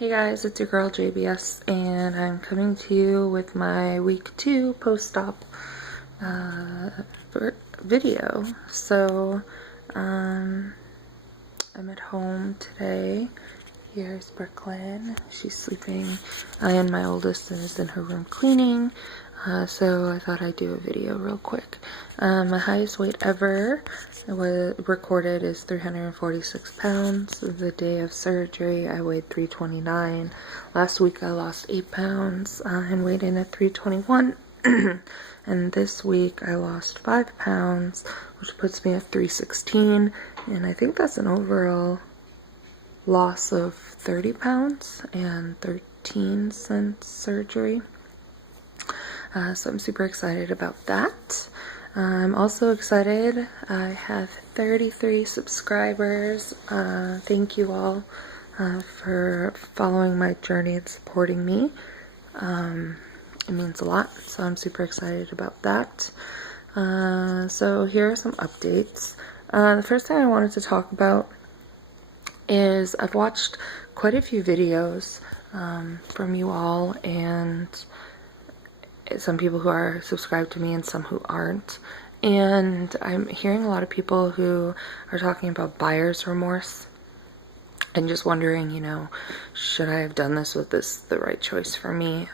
Hey guys, it's your girl JBS, and I'm coming to you with my week 2 post-op video. So, I'm at home today. Here's Brooklyn. She's sleeping, and my oldest is in her room cleaning. So I thought I'd do a video real quick. My highest weight ever was recorded is 346 pounds. The day of surgery, I weighed 329. Last week, I lost 8 pounds and weighed in at 321. And this week, I lost 5 pounds, which puts me at 316. And I think that's an overall loss of 30 pounds and 13 since surgery. So I'm super excited about that. I'm also excited. I have 33 subscribers. Thank you all for following my journey and supporting me. It means a lot, so I'm super excited about that. So here are some updates. The first thing I wanted to talk about is I've watched quite a few videos from you all, and some people who are subscribed to me and some who aren't, and I'm hearing a lot of people who are talking about buyer's remorse and just wondering, should I have done this? Was this the right choice for me?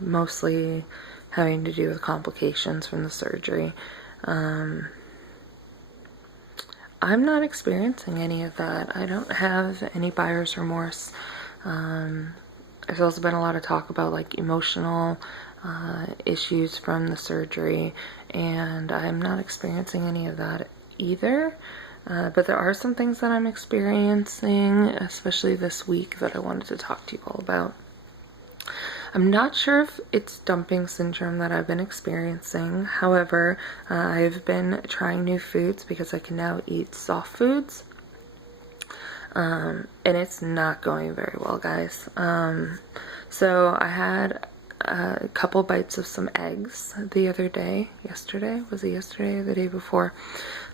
Mostly having to do with complications from the surgery. I'm not experiencing any of that. I don't have any buyer's remorse. There's also been a lot of talk about like emotional issues from the surgery, and I'm not experiencing any of that either. But there are some things that I'm experiencing, especially this week, that I wanted to talk to you all about. I'm not sure if it's dumping syndrome that I've been experiencing. However, I've been trying new foods because I can now eat soft foods. And it's not going very well, guys. So I had a couple bites of some eggs the other day. Yesterday? Was it yesterday or the day before?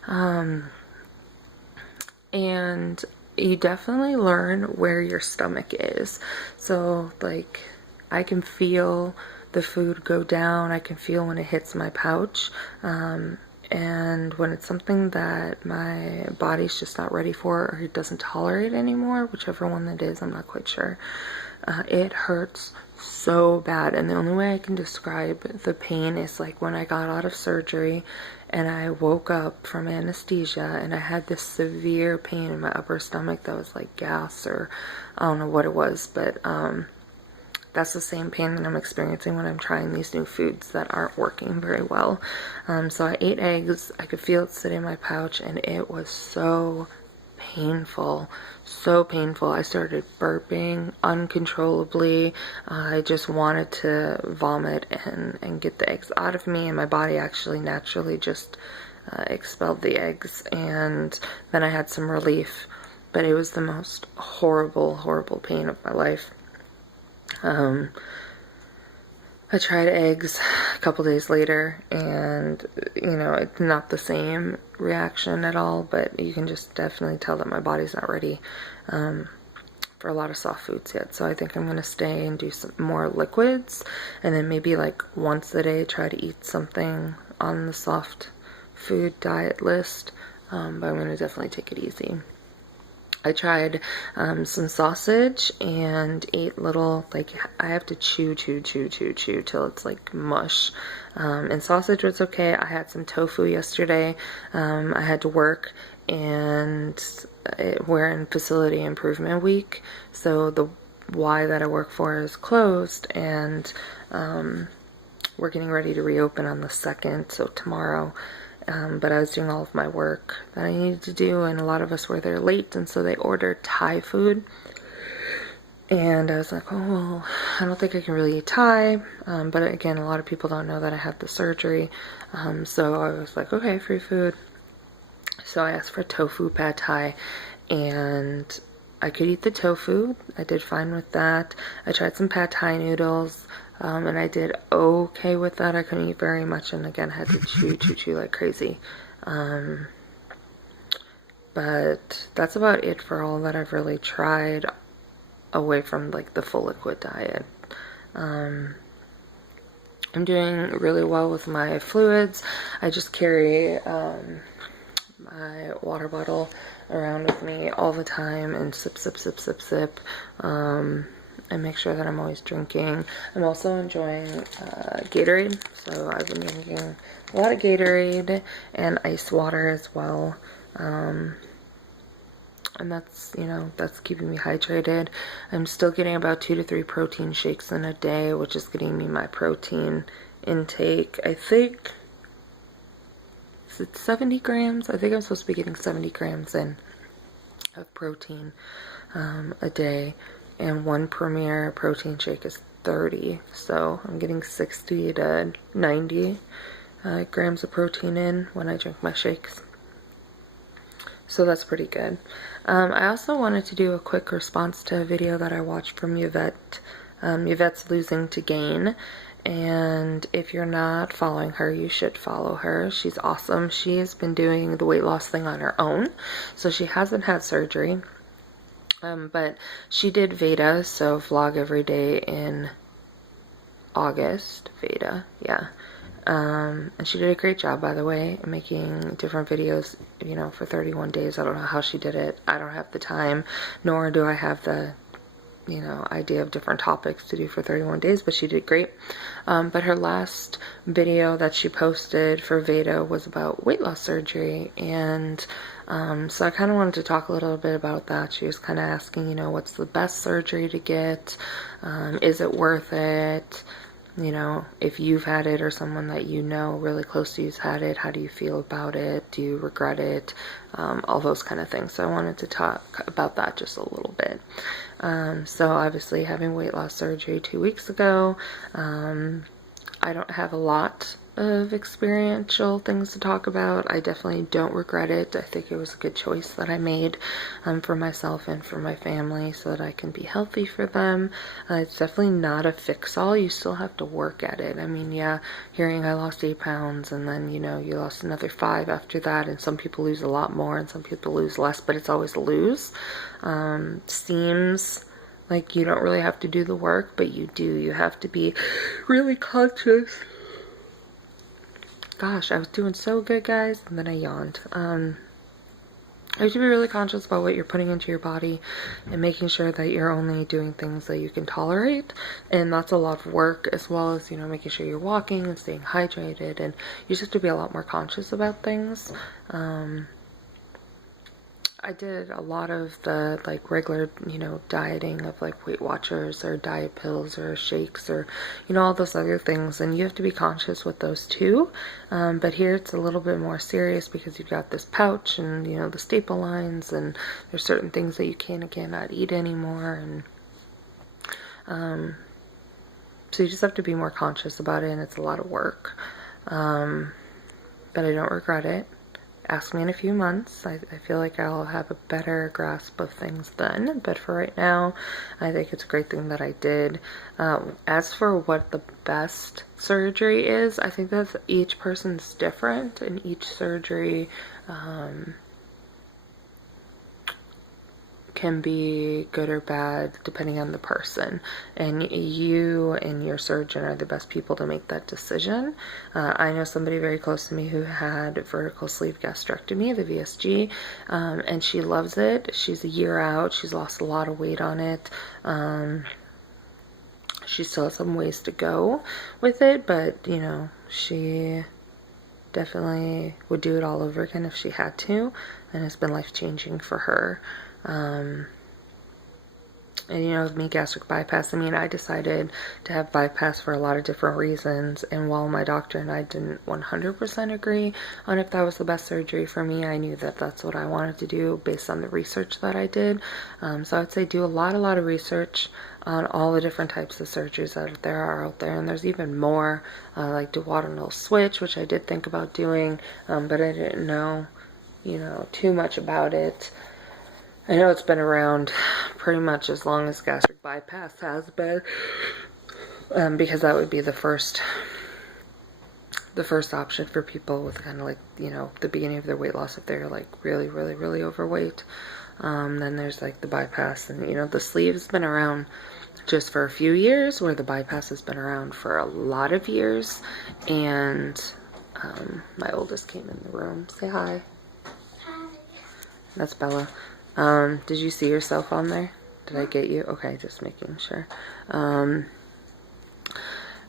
And you definitely learn where your stomach is. So, like, I can feel the food go down. I can feel when it hits my pouch. And when it's something that my body's just not ready for, or it doesn't tolerate anymore, whichever one that is, I'm not quite sure, it hurts so bad. And the only way I can describe the pain is like when I got out of surgery and I woke up from anesthesia and I had this severe pain in my upper stomach that was like gas, or I don't know what it was, but that's the same pain that I'm experiencing when I'm trying these new foods that aren't working very well. So I ate eggs. I could feel it sit in my pouch, and it was so painful. So painful. I started burping uncontrollably. I just wanted to vomit and get the eggs out of me, and my body actually naturally just expelled the eggs, and then I had some relief. But it was the most horrible, horrible pain of my life. I tried eggs a couple days later, and it's not the same reaction at all, but you can just definitely tell that my body's not ready for a lot of soft foods yet. So I think I'm gonna stay and do some more liquids, and then maybe like once a day try to eat something on the soft food diet list, but I'm gonna definitely take it easy. I tried some sausage and ate little, like, I have to chew till it's like mush. And sausage was okay. I had some tofu yesterday. I had to work, and we're in facility improvement week, so the Y that I work for is closed, and we're getting ready to reopen on the 2nd, so tomorrow. But I was doing all of my work that I needed to do, and a lot of us were there late, and so they ordered Thai food. And I was like, oh, well, I don't think I can really eat Thai. But again, a lot of people don't know that I had the surgery. So I was like, okay, free food. So I asked for tofu pad Thai, and I could eat the tofu. I did fine with that. I tried some pad Thai noodles. And I did okay with that. I couldn't eat very much, and again, had to chew like crazy. But that's about it for all that I've really tried. away from like the full liquid diet. I'm doing really well with my fluids. I just carry my water bottle around with me all the time and sip, sip, sip, sip, sip. And make sure that I'm always drinking. I'm also enjoying Gatorade, so I've been drinking a lot of Gatorade and ice water as well. And that's, you know, that's keeping me hydrated. I'm still getting about 2 to 3 protein shakes in a day, which is getting me my protein intake. I think, is it 70 grams? I think I'm supposed to be getting 70 grams in of protein a day. And one Premier protein shake is 30, so I'm getting 60 to 90 grams of protein in when I drink my shakes. So that's pretty good. I also wanted to do a quick response to a video that I watched from Yvette. Yvette's Losing to Gain. And if you're not following her, you should follow her. She's awesome. She has been doing the weight loss thing on her own. So she hasn't had surgery. But she did VEDA, so vlog every day in August. VEDA, yeah. And she did a great job, by the way, making different videos, you know, for 31 days. I don't know how she did it. I don't have the time, nor do I have the, you know, idea of different topics to do for 31 days, but she did great. But her last video that she posted for VEDA was about weight loss surgery, and so I kind of wanted to talk a little bit about that. She was kind of asking, you know, what's the best surgery to get? Is it worth it? You know, if you've had it or someone that you know really close to you's had it, how do you feel about it? Do you regret it? All those kind of things. So I wanted to talk about that just a little bit. So obviously having weight loss surgery 2 weeks ago, I don't have a lot of experiential things to talk about. I definitely don't regret it. I think it was a good choice that I made for myself and for my family so that I can be healthy for them. It's definitely not a fix-all. You still have to work at it. I mean, yeah, hearing I lost 8 pounds and then, you know, you lost another 5 after that, and some people lose a lot more and some people lose less, but it's always a lose. Seems like you don't really have to do the work, but you do. You have to be really conscious. Gosh, I was doing so good, guys, and then I yawned. You have to be really conscious about what you're putting into your body and making sure that you're only doing things that you can tolerate. And that's a lot of work, as well as, you know, making sure you're walking and staying hydrated. And you just have to be a lot more conscious about things. I did a lot of the like regular, you know, dieting of like Weight Watchers or diet pills or shakes or, you know, all those other things, and you have to be conscious with those too. But here it's a little bit more serious because you've got this pouch and, you know, the staple lines, and there's certain things that you can and cannot eat anymore, and so you just have to be more conscious about it, and it's a lot of work. But I don't regret it. Ask me in a few months. I feel like I'll have a better grasp of things then, but for right now, I think it's a great thing that I did. As for what the best surgery is, I think that each person's different, and each surgery can be good or bad depending on the person, and you and your surgeon are the best people to make that decision. I know somebody very close to me who had vertical sleeve gastrectomy, the VSG, and she loves it. She's a year out. She's lost a lot of weight on it. She still has some ways to go with it, but, you know, she definitely would do it all over again if she had to, and it's been life-changing for her. And, you know, with me, gastric bypass, I mean, I decided to have bypass for a lot of different reasons, and while my doctor and I didn't 100% agree on if that was the best surgery for me, I knew that that's what I wanted to do based on the research that I did. So I would say do a lot of research on all the different types of surgeries that there are out there, and there's even more, like duodenal switch, which I did think about doing, but I didn't know, you know, too much about it. I know it's been around pretty much as long as gastric bypass has been, because that would be the first option for people with kind of like, you know, the beginning of their weight loss if they're like really overweight. Then there's like the bypass, and you know, the sleeve has been around just for a few years, where the bypass has been around for a lot of years. And my oldest came in the room. Say hi. Hi. That's Bella. Did you see yourself on there? Did I get you? Okay, just making sure.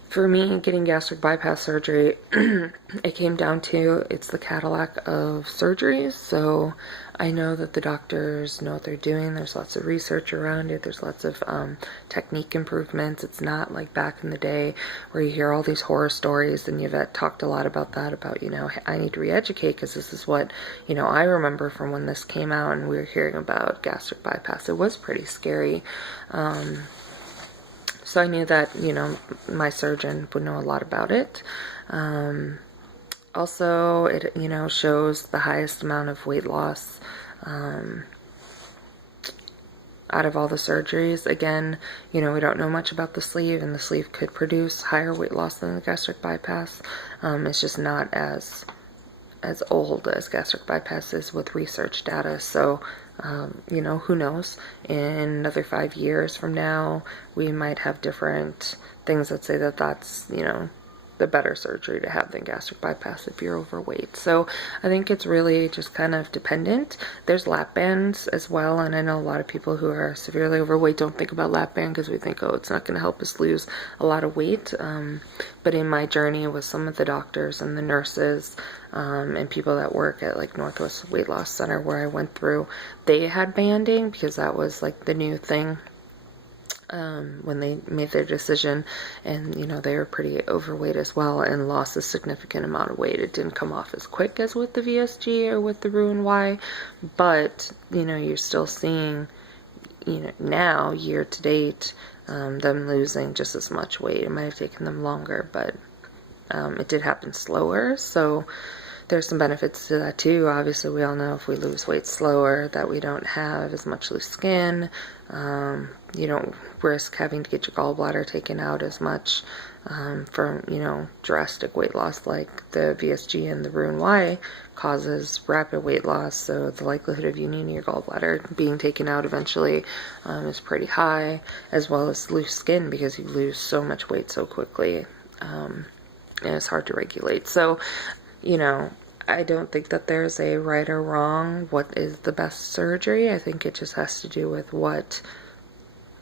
For me, getting gastric bypass surgery, it came down to, it's the Cadillac of surgeries. So I know that the doctors know what they're doing. There's lots of research around it. There's lots of technique improvements. It's not like back in the day where you hear all these horror stories, and Yvette talked a lot about that, about, you know, I need to re-educate, because this is what, you know, I remember from when this came out and we were hearing about gastric bypass. It was pretty scary. So I knew that, you know, my surgeon would know a lot about it. Also, it, you know, shows the highest amount of weight loss out of all the surgeries. Again, you know, we don't know much about the sleeve, and the sleeve could produce higher weight loss than the gastric bypass. It's just not as old as gastric bypass is with research data. So, you know, who knows? In another 5 years from now, we might have different things that say that that's, you know, the better surgery to have than gastric bypass if you're overweight. So I think it's really just kind of dependent. There's lap bands as well, and I know a lot of people who are severely overweight don't think about lap band because we think, oh, it's not going to help us lose a lot of weight. But in my journey with some of the doctors and the nurses and people that work at like Northwest Weight Loss Center where I went through, they had banding because that was like the new thing. When they made their decision, and you know, they were pretty overweight as well and lost a significant amount of weight. It didn't come off as quick as with the VSG or with the Roux-en-Y, but you know, you're still seeing, you know, now year to date, them losing just as much weight. It might have taken them longer, but it did happen slower. So there's some benefits to that too. Obviously, we all know if we lose weight slower that we don't have as much loose skin. You don't risk having to get your gallbladder taken out as much from, you know, drastic weight loss like the VSG and the Roux-en-Y causes rapid weight loss. So the likelihood of you needing your gallbladder being taken out eventually is pretty high, as well as loose skin because you lose so much weight so quickly, and it's hard to regulate. So, you know, I don't think that there's a right or wrong what is the best surgery. I think it just has to do with what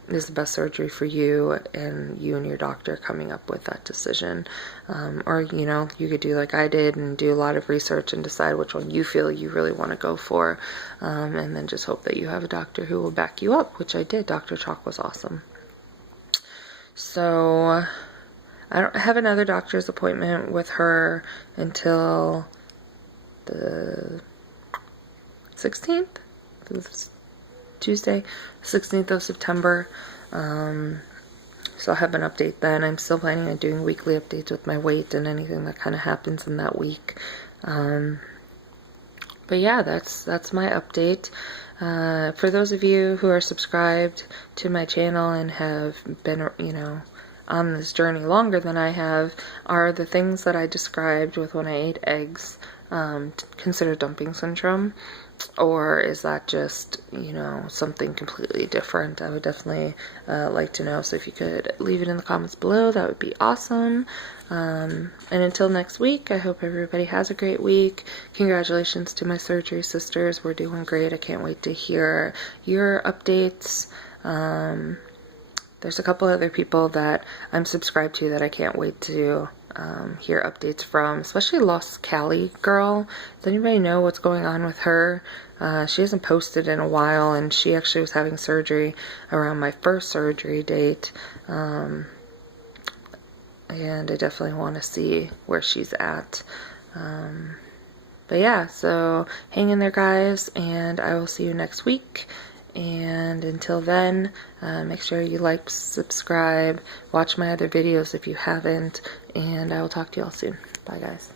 is the best surgery for you and your doctor coming up with that decision. Or, you know, you could do like I did and do a lot of research and decide which one you feel you really want to go for, and then just hope that you have a doctor who will back you up, which I did. Dr. Chalk was awesome. So I don't have another doctor's appointment with her until the 16th, Tuesday, 16th of September. So I'll have an update then. I'm still planning on doing weekly updates with my weight and anything that kind of happens in that week. But yeah, that's my update. For those of you who are subscribed to my channel and have been, you know, on this journey longer than I have, are the things that I described with when I ate eggs considered dumping syndrome, or is that just, you know, something completely different? I would definitely like to know. So if you could leave it in the comments below, that would be awesome. And until next week, I hope everybody has a great week. Congratulations to my surgery sisters. We're doing great. I can't wait to hear your updates. There's a couple other people that I'm subscribed to that I can't wait to hear updates from, especially Lost Cali Girl. Does anybody know what's going on with her? She hasn't posted in a while, and she actually was having surgery around my first surgery date. And I definitely want to see where she's at. But yeah, so hang in there, guys, and I will see you next week. And until then, make sure you like, subscribe, watch my other videos if you haven't, and I will talk to you all soon. Bye, guys.